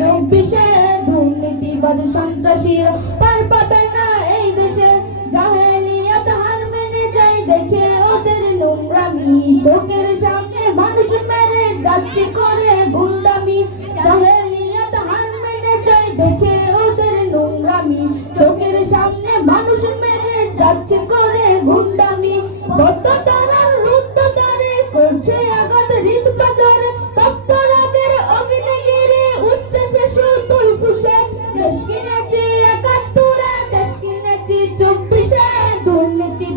চব্বিশে। দুর্নীতিবাজ সন্ত্রাসীরা পার পার পাবে এই দেশে। জাহেলিয়াত দেখে ওদের নোংরামি চোখের সামনে। যাচ্ছে করে গুন্ডামি চলে নিয়ত হার মেনে যায়, দেখে ওদের নোংরামি। চোখের সামনে মানুষ মেরে যাচ্ছে করে গুন্ডামি। চব্বিশে। দুর্নীতি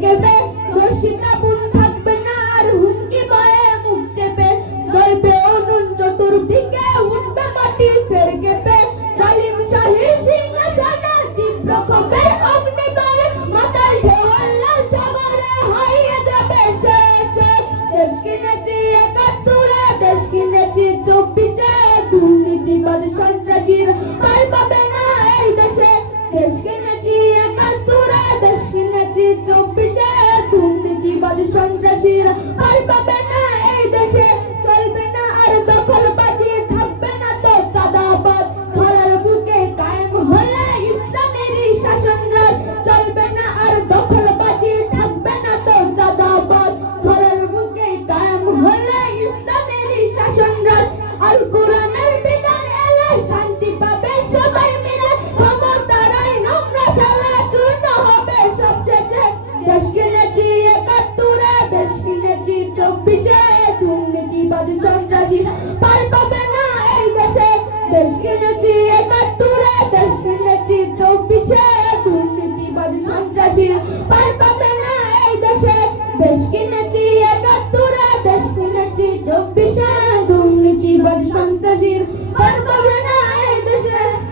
Porque